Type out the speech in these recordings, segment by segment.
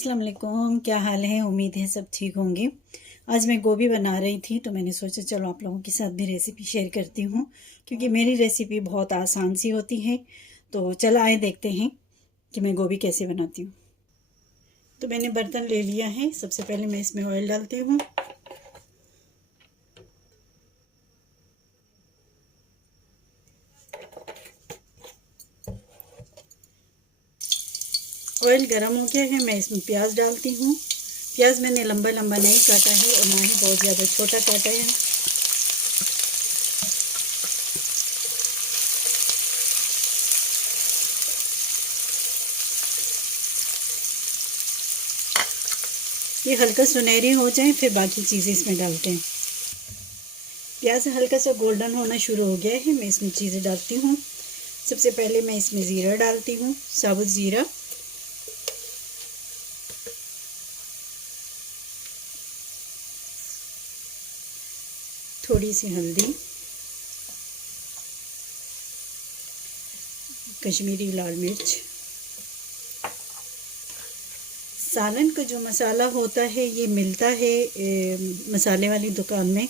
अस्सलाम वालेकुम, क्या हाल है। उम्मीद है सब ठीक होंगे। आज मैं गोभी बना रही थी तो मैंने सोचा चलो आप लोगों के साथ भी रेसिपी शेयर करती हूँ, क्योंकि मेरी रेसिपी बहुत आसान सी होती है। तो चलो आए देखते हैं कि मैं गोभी कैसे बनाती हूँ। तो मैंने बर्तन ले लिया है। सबसे पहले मैं इसमें ऑयल डालती हूँ। ऑयल गर्म हो गया है, मैं इसमें प्याज डालती हूँ। प्याज मैंने लंबा लंबा नहीं काटा है और ना ही बहुत ज़्यादा छोटा काटा है। ये हल्का सुनहरी हो जाए फिर बाकी चीज़ें इसमें डालते हैं। प्याज हल्का सा गोल्डन होना शुरू हो गया है, मैं इसमें चीज़ें डालती हूँ। सबसे पहले मैं इसमें ज़ीरा डालती हूँ, साबुत ज़ीरा। थोड़ी सी हल्दी, कश्मीरी लाल मिर्च। सालन का जो मसाला होता है ये मिलता है मसाले वाली दुकान में,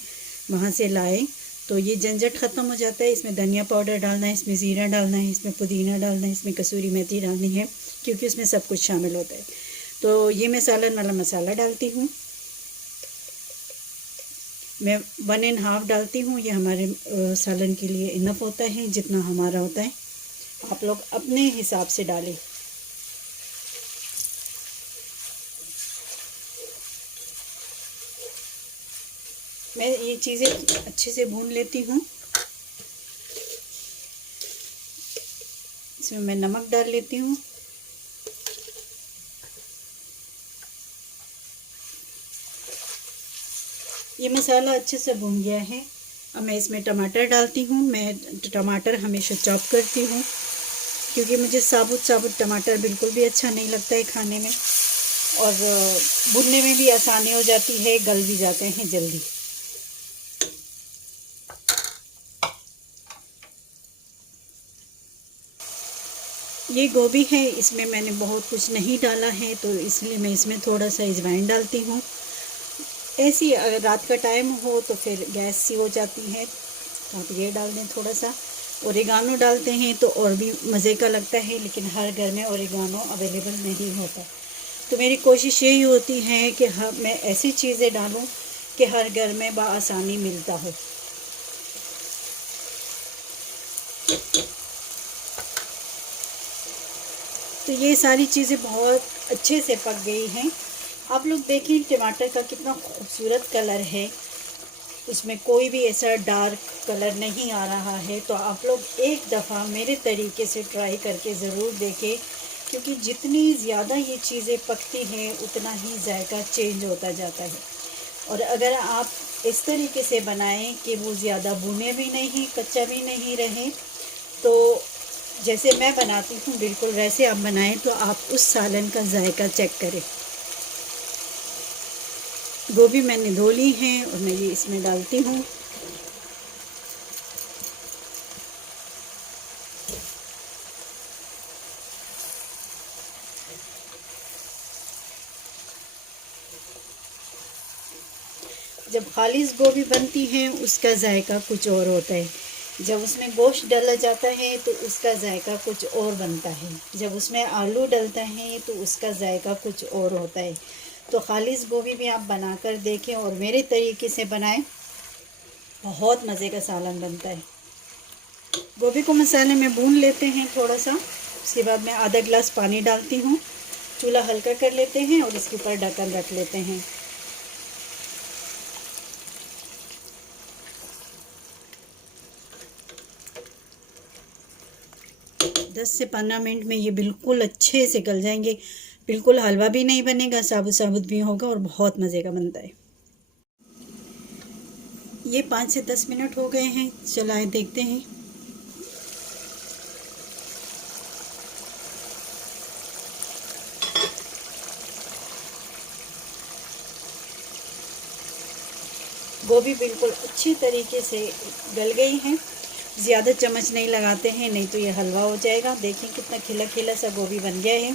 वहाँ से लाए तो ये झंझट ख़त्म हो जाता है। इसमें धनिया पाउडर डालना है, इसमें ज़ीरा डालना है, इसमें पुदीना डालना है, इसमें कसूरी मेथी डालनी है, क्योंकि उसमें सब कुछ शामिल होता है। तो ये मैं सालन वाला मसाला डालती हूँ। मैं 1.5 डालती हूँ, ये हमारे सालन के लिए इनफ होता है जितना हमारा होता है। आप लोग अपने हिसाब से डालें। मैं ये चीज़ें अच्छे से भून लेती हूँ। इसमें मैं नमक डाल लेती हूँ। ये मसाला अच्छे से भून गया है। अब मैं इसमें टमाटर डालती हूँ। मैं टमाटर हमेशा चॉप करती हूँ, क्योंकि मुझे साबुत टमाटर बिल्कुल भी अच्छा नहीं लगता है खाने में, और भुनने में भी आसानी हो जाती है, गल भी जाते हैं जल्दी। ये गोभी है, इसमें मैंने बहुत कुछ नहीं डाला है, तो इसलिए मैं इसमें थोड़ा सा अजवाइन डालती हूँ। ऐसी अगर रात का टाइम हो तो फिर गैस सी हो जाती है, आप ये डाल दें थोड़ा सा। ओरिगानो डालते हैं तो और भी मज़े का लगता है, लेकिन हर घर में ओरिगानो अवेलेबल नहीं होता। तो मेरी कोशिश यही होती है कि मैं ऐसी चीज़ें डालूं कि हर घर में बआसानी मिलता हो। तो ये सारी चीज़ें बहुत अच्छे से पक गई हैं। आप लोग देखें टमाटर का कितना खूबसूरत कलर है, इसमें कोई भी ऐसा डार्क कलर नहीं आ रहा है। तो आप लोग एक दफ़ा मेरे तरीके से ट्राई करके ज़रूर देखें, क्योंकि जितनी ज़्यादा ये चीज़ें पकती हैं उतना ही जायका चेंज होता जाता है। और अगर आप इस तरीके से बनाएं कि वो ज़्यादा भुने भी नहीं, कच्चा भी नहीं रहे, तो जैसे मैं बनाती हूँ बिल्कुल वैसे आप बनाएं तो आप उस सालन का जायका चेक करें। गोभी मैंने धो ली है और मैं ये इसमें डालती हूँ। जब खालिस गोभी बनती है उसका जायका कुछ और होता है, जब उसमें गोश्त डाला जाता है तो उसका जायका कुछ और बनता है, जब उसमें आलू डलता है तो उसका जायका कुछ और होता है। तो खालिस गोभी भी आप बनाकर देखें और मेरे तरीके से बनाएं, बहुत मज़े का सालन बनता है। गोभी को मसाले में भून लेते हैं थोड़ा सा। उसके बाद मैं आधा गिलास पानी डालती हूँ। चूल्हा हल्का कर लेते हैं और इसके ऊपर ढक्कन रख लेते हैं। दस से 15 मिनट में ये बिल्कुल अच्छे से गल जाएंगे। बिल्कुल हलवा भी नहीं बनेगा, साबुत साबुत भी होगा और बहुत मज़े का बनता है। ये 5 से 10 मिनट हो गए हैं, चलाए देखते हैं। गोभी बिल्कुल अच्छी तरीके से गल गई है। ज़्यादा चम्मच नहीं लगाते हैं, नहीं तो ये हलवा हो जाएगा। देखें कितना खिला खिला सा गोभी बन गया है।